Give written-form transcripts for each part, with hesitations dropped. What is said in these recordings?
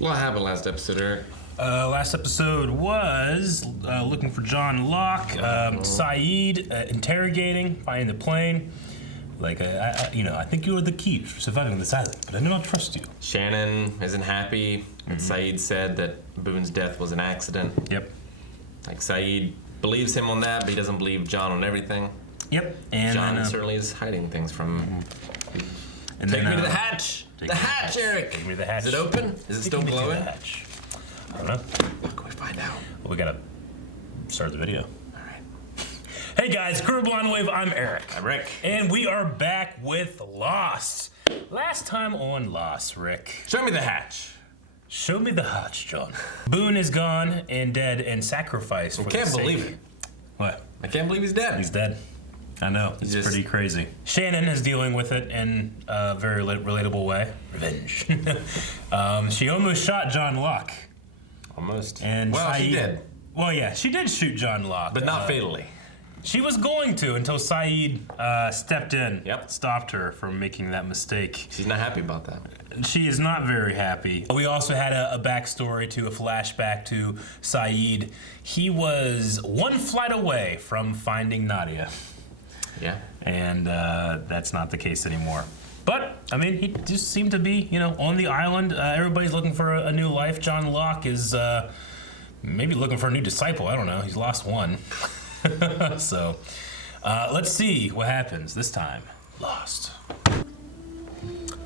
What happened last episode, Eric? Last episode was looking for John Locke, Saeed interrogating, finding the plane. Like, I think you are the key for surviving this island, but I do not trust you. Shannon isn't happy. And Saeed said that Boone's death was an accident. Yep. Like, Saeed believes him on that, but he doesn't believe John on everything. Yep. And John then, certainly is hiding things from him. And Take then, me to the hatch! The hatch, Eric! Take me to the hatch. Is it open? Is it still Take me to the glowing? hatch. I don't know. What can we find out? Well, we gotta start the video. Alright. Hey guys, Crew Blonde Wave, I'm Eric. I'm Rick. And we are back with Lost. Last time on Lost, Rick. Show me the hatch. Show me the hatch, John. Boone is gone and dead and sacrificed for I can't the sake. believe it. What? I can't believe he's dead. He's dead. I know, it's just pretty crazy. Shannon is dealing with it in a very relatable way. Revenge. She almost shot John Locke. Almost. And well, Saeed, she did. Well, yeah, she did shoot John Locke. But not fatally. She was going to until Saeed stepped in, Yep. stopped her from making that mistake. She's not happy about that. She is not very happy. We also had a backstory to a flashback to Saeed. He was one flight away from finding Nadia. Yeah. And that's not the case anymore. But, I mean, he just seemed to be, on the island. Everybody's looking for a new life. John Locke is maybe looking for a new disciple. I don't know. He's lost one. So, let's see what happens this time. Lost.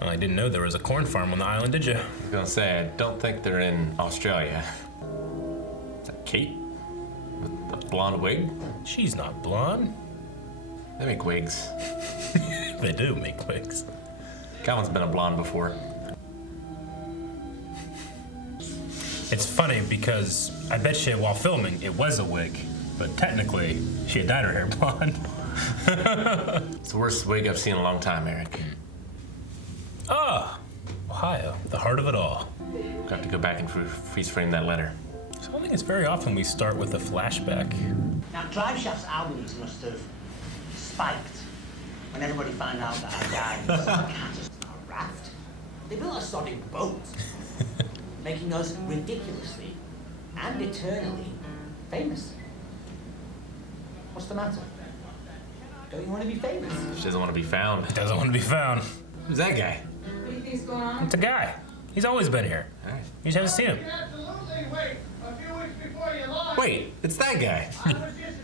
Well, I didn't know there was a corn farm on the island, did you? I was gonna say, I don't think they're in Australia. Is that Kate? With the blonde wig? She's not blonde. They make wigs. They do make wigs. Calvin's been a blonde before. It's funny because I bet you while filming it was a wig, but technically she had dyed her hair blonde. It's the worst wig I've seen in a long time, Eric. Ah, Ohio, the heart of it all. Got to go back and freeze frame that letter. So I don't think it's very often we start with a flashback. Now, Driveshaft's albums must have spiked when everybody found out that I died in some catastrophe. A raft. They built a sonic boat, making us ridiculously and eternally famous. What's the matter? Don't you want to be famous? She doesn't want to be found. Doesn't want to be found. Who's that guy? What do you think's going on? It's a guy. He's always been here. All right. You just haven't seen him. Absolutely wait. A few weeks before you lost. Wait, it's that guy.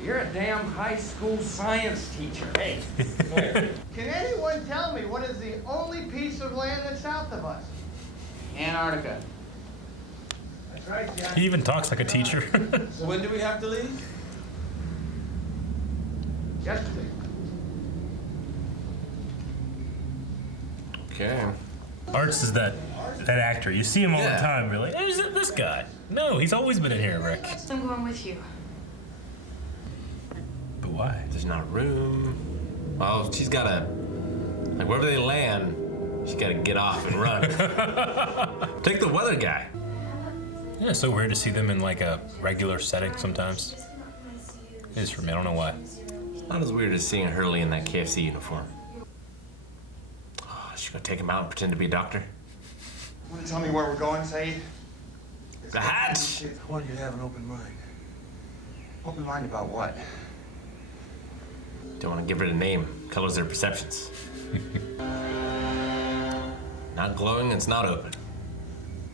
You're a damn high school science teacher. Hey. Can anyone tell me what is the only piece of land that's south of us? Antarctica. That's right, Jack. He even talks like a teacher. So when do we have to leave? Yesterday. Okay. Arts is that actor. You see him all Yeah. the time. You're like, hey, is it this guy? No, he's always been in here, Rick. I'm going with you. But why? There's not room. Well, she's gotta, like, wherever they land, she's gotta get off and run. Take the weather guy. Yeah, it's so weird to see them in like a regular setting sometimes. It is for me. I don't know why. Not as weird as seeing Hurley in that KFC uniform. Oh, she's gonna take him out and pretend to be a doctor. Want to tell me where we're going, Saeed? The hatch! I want you to have an open mind. Open mind about what? Don't want to give it a name. Colors their perceptions. Not glowing, it's not open.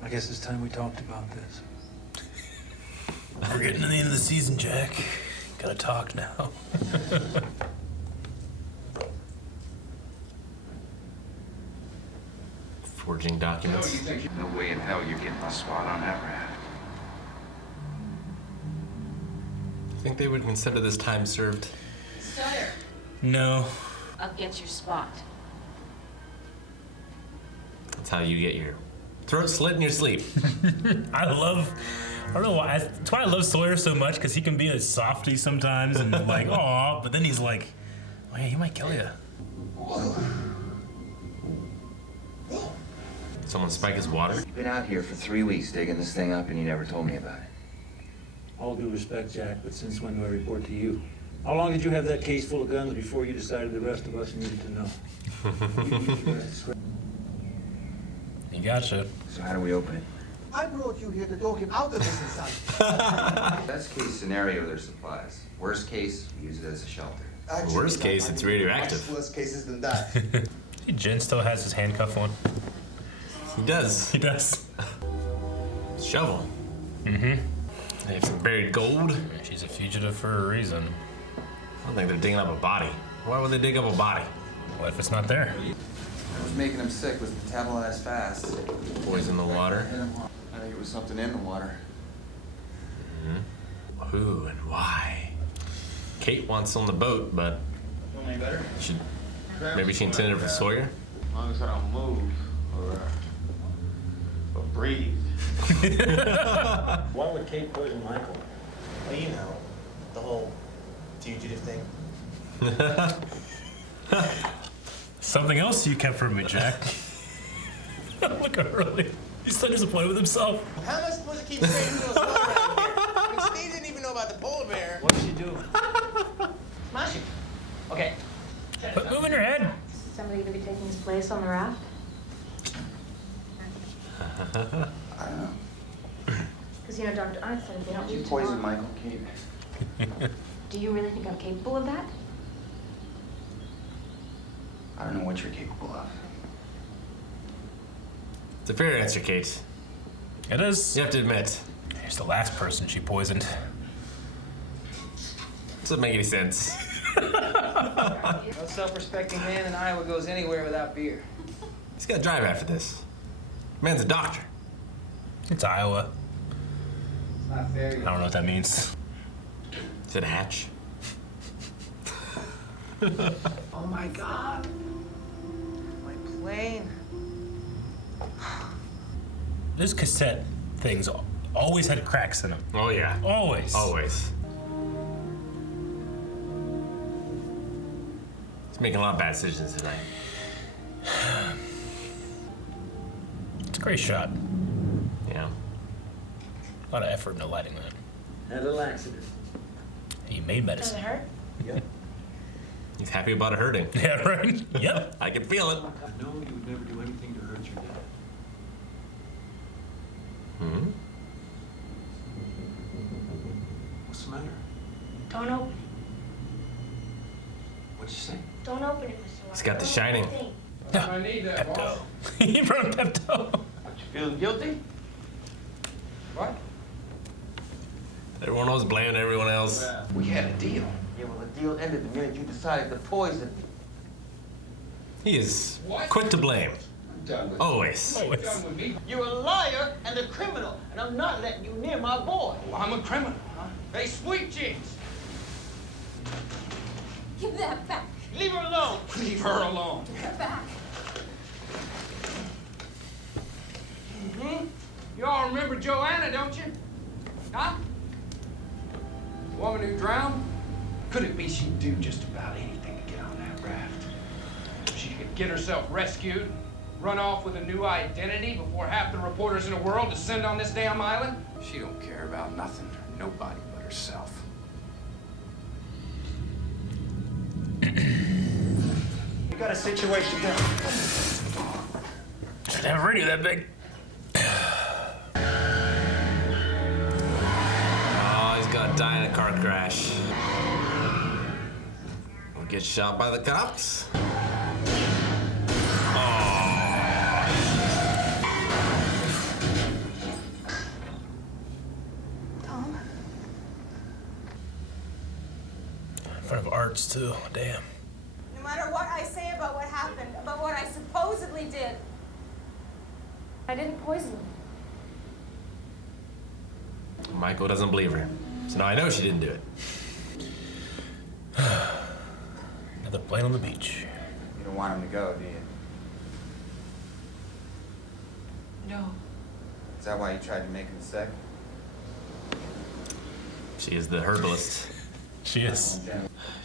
I guess it's time we talked about this. We're getting to the end of the season, Jack. Gotta talk now. Forging documents. No way in hell you're getting a spot on that raft. Think they would consider this time served? Stutter. No. I'll get your spot. That's how you get your throat slit in your sleep. I don't know why. That's why I love Sawyer so much, because he can be a softie sometimes and like, aw, but then he's like, oh yeah, he might kill you. Someone spike his water? You've been out here for 3 weeks digging this thing up and you never told me about it. All due respect, Jack, but since when do I report to you? How long did you have that case full of guns before you decided the rest of us needed to know? He gotcha. So how do we open it? I brought you here to talk him out of this insanity. Best case scenario, there's supplies. Worst case, we use it as a shelter. Actually, Worst case, it's radioactive. Much worse cases than that. See, Jen still has his handcuff on. He does. He does. Shovel. Mm-hmm. They have some buried gold. She's a fugitive for a reason. I don't think they're digging up a body. Why would they dig up a body? What if it's not there? What was making him sick was metabolized fast. Poison in the water. I think it was something in the water. Mm-hmm. Who and why? Kate wants on the boat, but Any better? maybe she intended it for Sawyer. As long as I don't move or breathe. Why would Kate poison Michael? Well, you know, the whole fugitive thing. Something else you kept from me, Jack. Look at Hurley. He's so disappointed with himself. How am I supposed to keep straight into those water around here? I mean, Steve didn't even know about the polar bear. What did she do? Smash it. Okay. Quit moving your head. Is somebody going to be taking his place on the raft? I don't know. Because, you know, Dr. Einstein, if they don't You use it poisoned tomorrow- Michael, Kate. Do you really think I'm capable of that? I don't know what you're capable of. It's a fair answer, Kate. It is. You have to admit. Here's the last person she poisoned. Doesn't make any sense. No self-respecting man in Iowa goes anywhere without beer. He's got to drive after this. Man's a doctor. It's Iowa. It's not fair. I don't know what that means. Is it a hatch? Oh my God. My plane. Those cassette things always had cracks in them. Oh, yeah. Always. Always. He's making a lot of bad decisions tonight. It's a great shot. Yeah. A lot of effort into lighting that. Had a little accident. He made Does medicine. it hurt? Yep. He's happy about it hurting. Yeah, right? Yep. I can feel it. No, you would never do anything to hurt your dad. Hmm? What's the matter? Don't open it. What'd you say? Don't open it, Mr. He's got the shining. I need that, boss. Pepto. He brought Pepto. What, you feeling guilty? What? Everyone was blaming everyone else. We had a deal. Yeah, well, the deal ended the minute you decided to poison me. He is What? quick to blame. Done with Always. Done with me. You're a liar and a criminal, and I'm not letting you near my boy. Well, I'm a criminal, huh? Hey, sweet cheeks. Give that back. Leave her alone. Leave her alone. Give that back. Hmm? You all remember Joanna, don't you? Huh? The woman who drowned? Could it be she'd do just about anything to get on that raft? She could get herself rescued, run off with a new identity before half the reporters in the world descend on this damn island? She don't care about nothing or nobody but herself. You got a situation down. Should have a radio that big. Oh, he's gonna die in a car crash. Or get shot by the cops. Tom? In front of Arts, too. Damn. No matter what I say about what happened, about what I supposedly did, I didn't poison you. Michael doesn't believe her. So now I know she didn't do it. Another plane on the beach. You don't want him to go, do you? no. Is that why you tried to make him sick? She is the herbalist. She is. You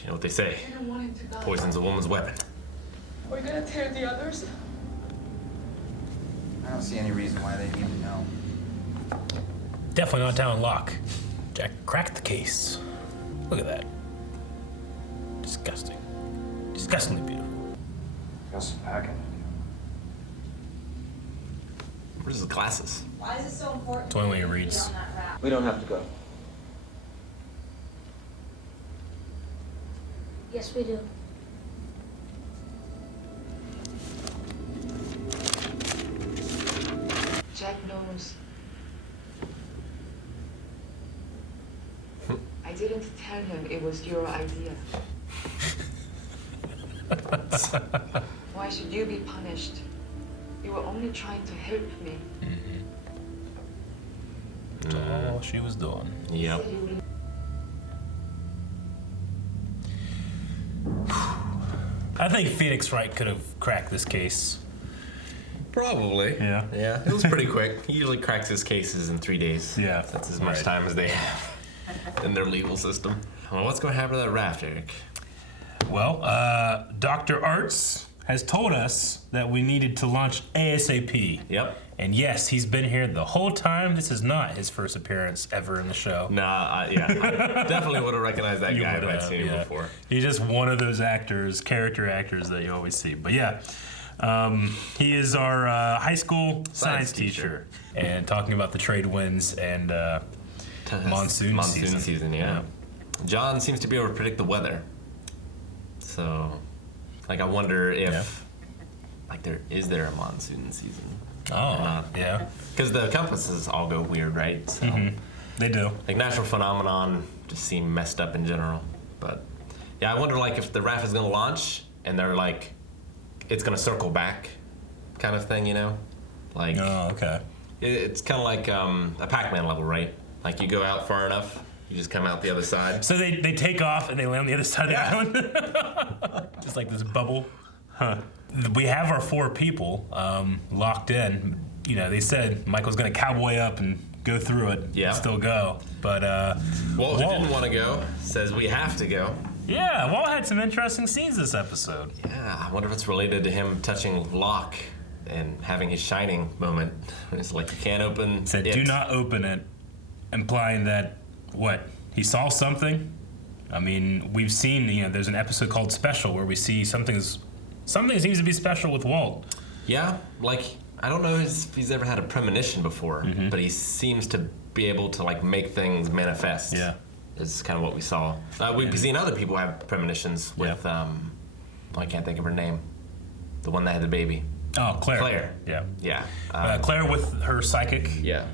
know what they say. I don't want him to go. Poison's a woman's weapon. Are we gonna tear the others? I don't see any reason why they need to know. Definitely not down lock. Jack cracked the case. Look at that. Disgusting. Disgustingly beautiful. Got some packing. Where's his glasses? Why is it so important? It's the only way he reads. On that raft? We don't have to go. Yes, we do. Jack knows. I didn't tell him it was your idea. Why should you be punished? You were only trying to help me. That's all she was doing. Yep. I think Phoenix Wright could have cracked this case. Probably. Yeah. Yeah. It was pretty quick. He usually cracks his cases in 3 days. Yeah. That's as much time as they have in their legal system. Well, what's going to happen to that raft, Eric? Well, Dr. Arts has told us that we needed to launch ASAP. Yep. And yes, he's been here the whole time. This is not his first appearance ever in the show. Nah, I definitely would have recognized that guy if I'd seen him before. He's just one of those actors, character actors that you always see. But yeah, he is our high school science teacher. And talking about the trade winds and monsoon season. Yeah. John seems to be able to predict the weather. So, like, I wonder if, like, is there a monsoon season? Oh, yeah. Because the compasses all go weird, right? So, They do. like, natural phenomenon just seem messed up in general. But, yeah, I wonder, like, if the raft is going to launch and they're, like, it's going to circle back kind of thing, you know? Like, oh, okay. It's kind of like a Pac-Man level, right? Like, you go out far enough, you just come out the other side. So they take off and they land on the other side of the island? Just like this bubble? Huh. We have our 4 people locked in. You know, they said Michael's going to cowboy up and go through it and still go. But Walt, who didn't want to go, says we have to go. Yeah, Walt had some interesting scenes this episode. Yeah, I wonder if it's related to him touching Locke and having his shining moment. It's like, you can't open Said, it. do not open it, implying that, what, he saw something? I mean, we've seen, you know, there's an episode called Special where we see something seems to be special with Walt. Yeah, like, I don't know if he's ever had a premonition before, but he seems to be able to, like, make things manifest. Yeah. Is kind of what we saw. We've seen other people have premonitions with, I can't think of her name. The one that had the baby. Oh, Claire. Claire. Yeah. Yeah. Claire with her psychic. Yeah.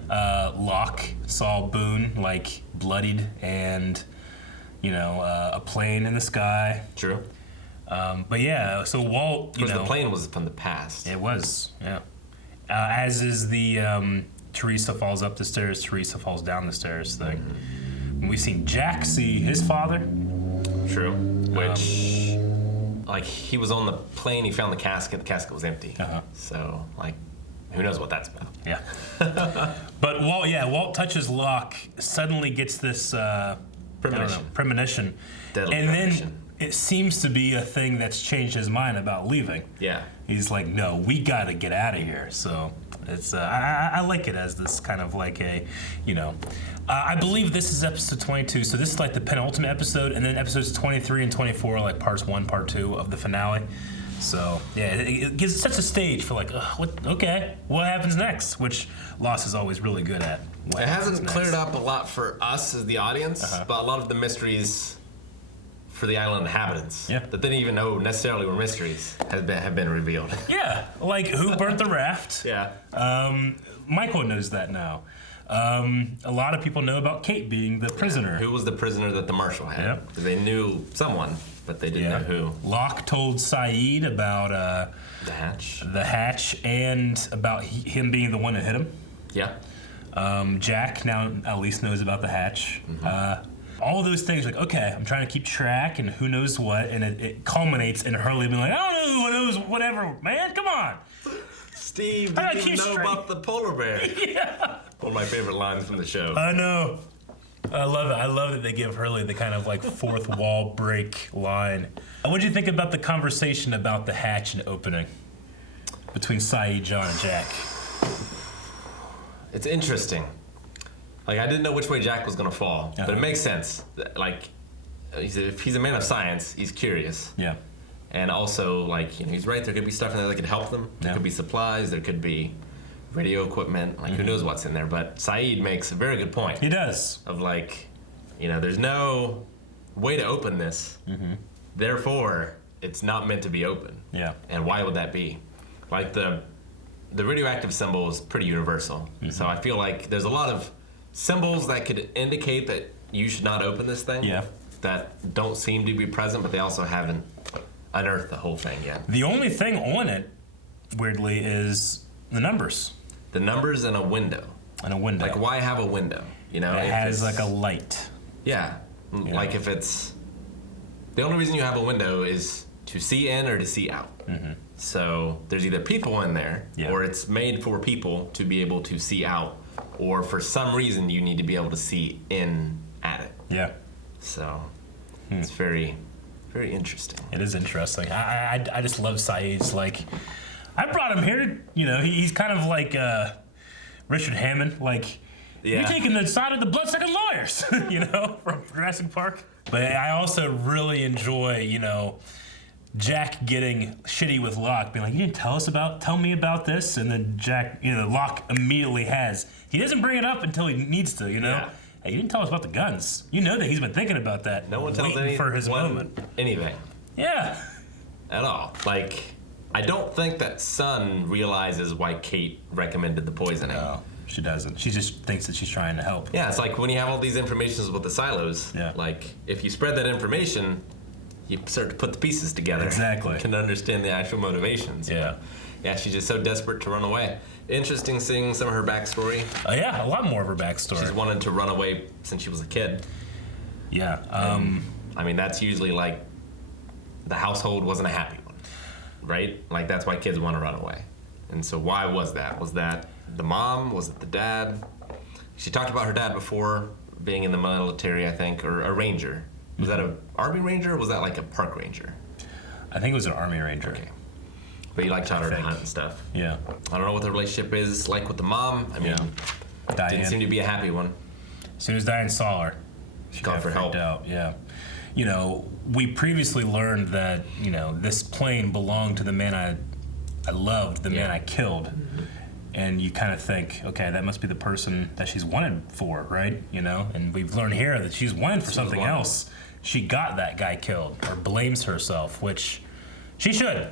Locke saw Boone, like, bloodied and, you know, a plane in the sky. True. But yeah, so Walt, Because the plane was from the past. It was, yeah. As is the Teresa falls up the stairs, Teresa falls down the stairs thing. We've seen Jack see his father. True. Which, like, he was on the plane, he found the casket was empty. So, like, who knows what that's about. Yeah. But Walt touches Locke, suddenly gets this premonition. Deadly and premonition. Then it seems to be a thing that's changed his mind about leaving. Yeah. He's like, no, we gotta get out of here. So it's I like it as this kind of like a, you know, I believe this is episode 22. So this is like the penultimate episode, and then episodes 23 and 24 are like parts 1, part 2 of the finale. So yeah, it gives such a stage for like, what happens next? Which Lost is always really good at. It hasn't cleared up a lot for us as the audience, but a lot of the mysteries for the island inhabitants that they didn't even know necessarily were mysteries have been revealed. Yeah, like who burnt the raft? Yeah. Michael knows that now. A lot of people know about Kate being the prisoner. Who was the prisoner that the marshal had? Yep. They knew someone, but they didn't know who. Locke told Saeed about the hatch, and about him being the one that hit him. Yeah. Jack now at least knows about the hatch. All of those things, like, okay, I'm trying to keep track and who knows what, and it culminates in Hurley being like, I don't know who knows whatever, man, come on. Steve, did you know about the polar bear? Yeah. One of my favorite lines from the show. I know. I love it. I love that they give Hurley the kind of like fourth wall break line. What did you think about the conversation about the hatch and opening between Saeed, John, and Jack? It's interesting. Like, I didn't know which way Jack was going to fall, but it makes sense. Like, if he's a man of science, he's curious. Yeah. And also, like, you know, he's right, there could be stuff in there that could help them. There could be supplies, there could be radio equipment. Like, who knows what's in there? But Saeed makes a very good point. He does. Of like, there's no way to open this. Therefore, it's not meant to be open. Yeah. And why would that be? Like the radioactive symbol is pretty universal. So I feel like there's a lot of symbols that could indicate that you should not open this thing. Yeah. That don't seem to be present, but they also haven't unearthed the whole thing yet. The only thing on it, weirdly, is the numbers. The numbers and a window. And a window. Like, why have a window? It has like a light. Yeah. Like if it's... The only reason you have a window is to see in or to see out. So there's either people in there, or it's made for people to be able to see out, or for some reason you need to be able to see in at it. Yeah. So it's very, very interesting. It is interesting. I just love Saeed's, like, I brought him here to, he's kind of like Richard Hammond, like, you're taking the side of the bloodsucking lawyers, from Jurassic Park. But I also really enjoy, Jack getting shitty with Locke, being like, you didn't tell me about this, and then Jack, Locke immediately has. He doesn't bring it up until he needs to, Yeah. Hey, you didn't tell us about the guns. You know that he's been thinking about that. No one tells waiting for his moment. Anything. Yeah. At all. Like, I don't think that Sun realizes why Kate recommended the poisoning. No, she doesn't. She just thinks that she's trying to help. Yeah, it's like when you have all these informations with the silos. Yeah. Like, if you spread that information, you start to put the pieces together. Exactly. You can understand the actual motivations. Yeah. But yeah, she's just so desperate to run away. Interesting seeing some of her backstory. Yeah, a lot more of her backstory. She's wanted to run away since she was a kid. Yeah. I mean, that's usually like the household wasn't a happy one, right? Like, that's why kids want to run away. And so why was that? Was that the mom? Was it the dad? She talked about her dad before being in the military, I think, or a ranger. Was that an army ranger or was that like a park ranger? I think it was an army ranger. Okay. But he taught her to hunt and stuff. Yeah. I don't know what the relationship is like with the mom. I mean, didn't seem to be a happy one. As soon as Diane saw her, she called for help. Out. Yeah. We previously learned that, this plane belonged to the man I loved, the man I killed. And you kind of think, okay, that must be the person that she's wanted for, right? And we've learned here that she's wanted for something else. She got that guy killed, or blames herself, which she should.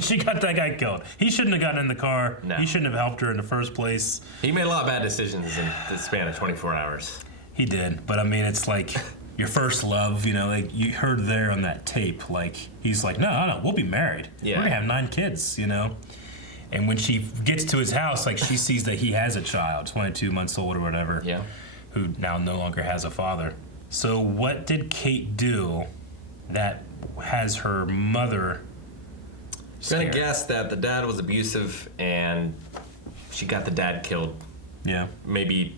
She got that guy killed. He shouldn't have gotten in the car. No. He shouldn't have helped her in the first place. He made a lot of bad decisions in the span of 24 hours. He did, but I mean, it's like your first love, like you heard there on that tape, like he's like, no, we'll be married. Yeah. We're gonna have 9 kids, And when she gets to his house, like she sees that he has a child, 22 months old or whatever, who now no longer has a father. So what did Kate do that has her mother I'm gonna guess that the dad was abusive and she got the dad killed. Yeah. Maybe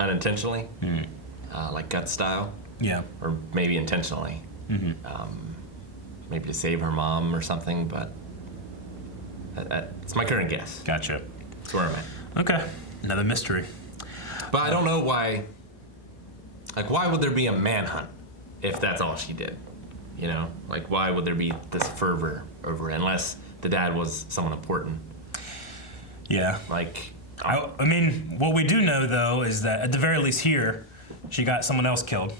unintentionally, like gut style. Yeah. Or maybe intentionally. Maybe to save her mom or something, but it's my current guess. Gotcha. That's where I'm at. Okay. Another mystery. But I don't know why. Like, why would there be a manhunt if that's all she did? Like, why would there be this fervor over it, unless the dad was someone important? Yeah. Like, I mean, what we do know, though, is that at the very least here, she got someone else killed.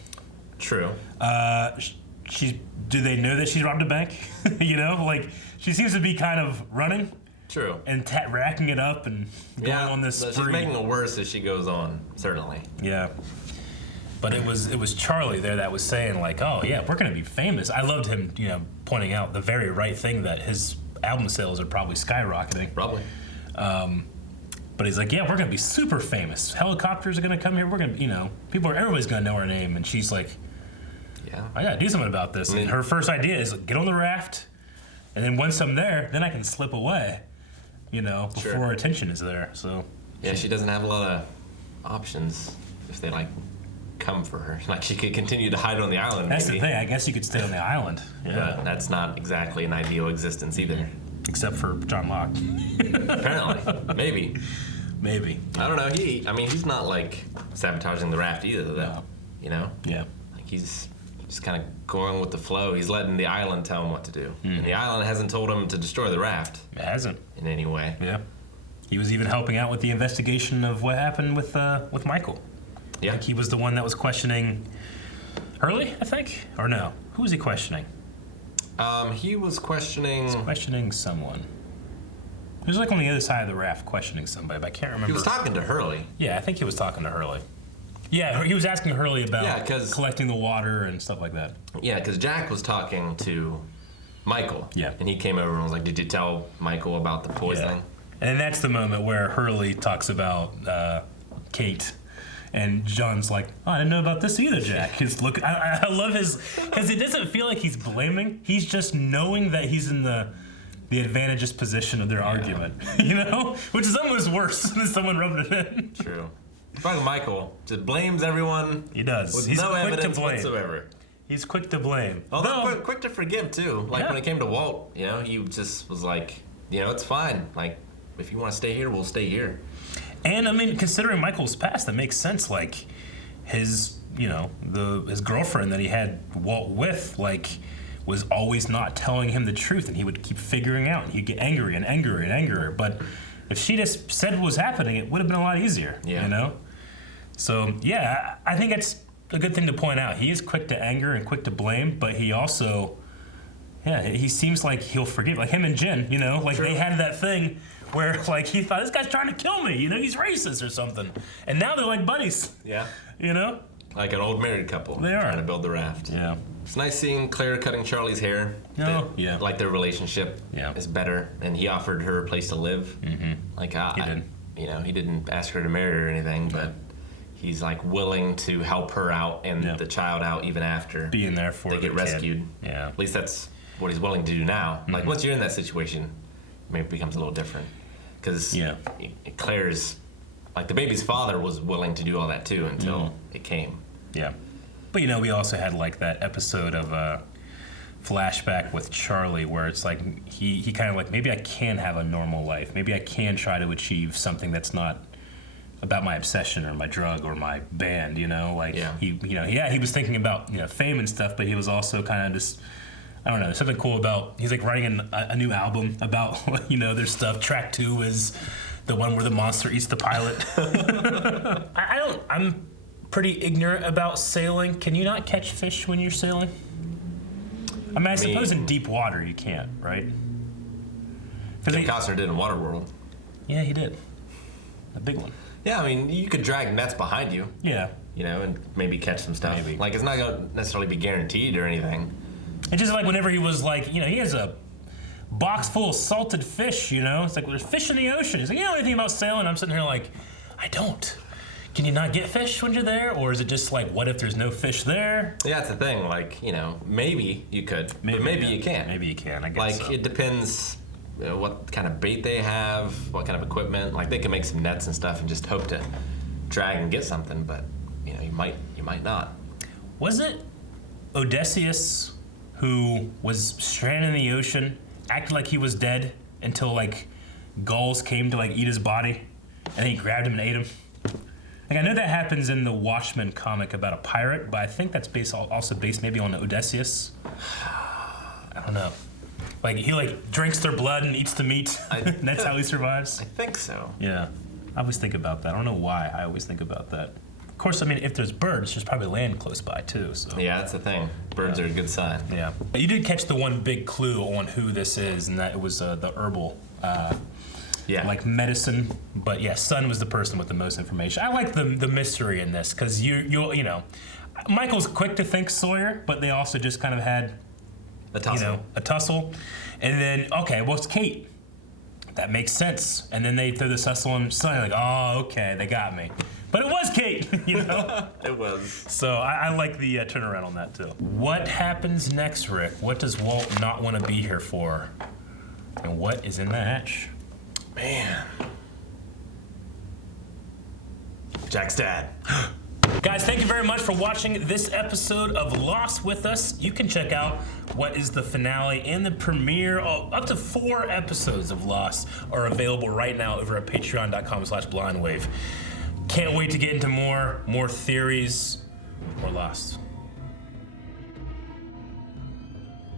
True. Do they know that she robbed a bank? Like, she seems to be kind of running. True. And racking it up and going on this spree. She's making it worse as she goes on, certainly. Yeah. But it was Charlie there that was saying, like, oh, yeah, we're going to be famous. I loved him, pointing out the very right thing, that his album sales are probably skyrocketing. Probably. But he's like, yeah, we're going to be super famous. Helicopters are going to come here. We're going to, everybody's going to know our name. And she's like, yeah, I got to do something about this. And her first idea is, get on the raft. And then once I'm there, then I can slip away, before attention is there. So yeah, she doesn't have a lot of options if they, come for her. Like, she could continue to hide on the island. That's the thing. I guess you could stay on the island. Yeah. But that's not exactly an ideal existence either. Except for John Locke. Apparently. Maybe. I don't know. He's not, sabotaging the raft either, though. No. Yeah. Like, he's just kind of going with the flow. He's letting the island tell him what to do. And the island hasn't told him to destroy the raft. It hasn't. In any way. Yeah. He was even helping out with the investigation of what happened with Michael. Yeah. Like he was the one that was questioning Hurley, I think? Or no? Who was he questioning? He was questioning... questioning someone. He was like on the other side of the raft questioning somebody, but I can't remember. He was talking to Hurley. Yeah, I think he was talking to Hurley. Yeah, he was asking Hurley about collecting the water and stuff like that. Yeah, because Jack was talking to Michael. Yeah. And he came over and was like, did you tell Michael about the poisoning? Yeah. And that's the moment where Hurley talks about Kate. And John's like, oh, I didn't know about this either, Jack. His look, I love his, because it doesn't feel like he's blaming. He's just knowing that he's in the advantageous position of their argument, you know? Which is almost worse than someone rubbing it in. True. Fucking Michael just blames everyone. He does. With He's no quick evidence to blame. whatsoever. He's quick to blame. Although quick to forgive, too. Like, when it came to Walt, you know, he just was like, you know, it's fine. Like, if you want to stay here, we'll stay here. And I mean, considering Michael's past, that makes sense. Like, his, you know, his girlfriend that he had Walt with, like, was always not telling him the truth, and he would keep figuring out, and he'd get angry and angrier and angrier. But if she just said what was happening, it would have been a lot easier, you know? So, yeah, I think that's a good thing to point out. He is quick to anger and quick to blame, but he also, he seems like he'll forgive. Like him and Jen, you know? Like, they had that thing where, like, he thought, this guy's trying to kill me, you know, he's racist or something. And now they're like buddies. Yeah. You know? Like an old married couple. They are. Trying to build the raft. Yeah. It's nice seeing Claire cutting Charlie's hair. Yeah. Like their relationship is better, and he offered her a place to live. Mm-hmm. Like, you know, he didn't ask her to marry her or anything, but he's like willing to help her out and the child out even after being there for they get rescued. Yeah. At least that's what he's willing to do now. Mm-hmm. Like once you're in that situation, maybe it becomes a little different. Because Claire's, like the baby's father was willing to do all that too until it came. Yeah. But you know, we also had like that episode of Flashback with Charlie where it's like he kind of like, maybe I can have a normal life. Maybe I can try to achieve something that's not about my obsession or my drug or my band, you know? Like he was thinking about, you know, fame and stuff, but he was also kind of just, I don't know, there's something cool about, he's like writing a new album about, you know, their stuff. Track 2 is the one where the monster eats the pilot. I'm pretty ignorant about sailing. Can you not catch fish when you're sailing? I mean, I suppose in deep water you can't, right? Jim Costner did in Waterworld. Yeah, he did. A big one. Yeah, I mean, you could drag nets behind you. Yeah. You know, and maybe catch some stuff. Maybe. Like, it's not going to necessarily be guaranteed or anything. It's just like whenever he was like, you know, he has a box full of salted fish, you know? It's like, well, there's fish in the ocean. He's like, you know anything about sailing? I'm sitting here like, I don't. Can you not get fish when you're there? Or is it just like, what if there's no fish there? Yeah, that's the thing. Like, you know, maybe you could, but maybe you can't. Maybe you can, I guess like, so. It depends what kind of bait they have, what kind of equipment. Like, they can make some nets and stuff and just hope to drag and get something, but, you know, you might not. Was it Odysseus who was stranded in the ocean, acted like he was dead until, like, gulls came to, like, eat his body, and then he grabbed him and ate him? Like, I know that happens in the Watchmen comic about a pirate, but I think that's also based maybe on Odysseus. I don't know. Like, he, like, drinks their blood and eats the meat, and that's how he survives? I think so. Yeah. I always think about that. I don't know why I always think about that. Of course, I mean, if there's birds, there's probably land close by, too. So. Yeah, that's the thing. Birds are a good sign. Yeah. You did catch the one big clue on who this is, and that it was the herbal, like medicine. But yeah, Sun was the person with the most information. I like the mystery in this, because you know, Michael's quick to think Sawyer, but they also just kind of had a tussle. And then, okay, well, it's Kate. That makes sense. And then they throw this tussle on Sun, like, oh, okay, they got me. But it was Kate, you know? It was. So I like the turnaround on that, too. What happens next, Rick? What does Walt not want to be here for? And what is in the hatch? Man. Jack's dad. Guys, thank you very much for watching this episode of Lost with us. You can check out what is the finale and the premiere. Up to 4 episodes of Lost are available right now over at patreon.com/blindwave. Can't wait to get into more theories. More Lost.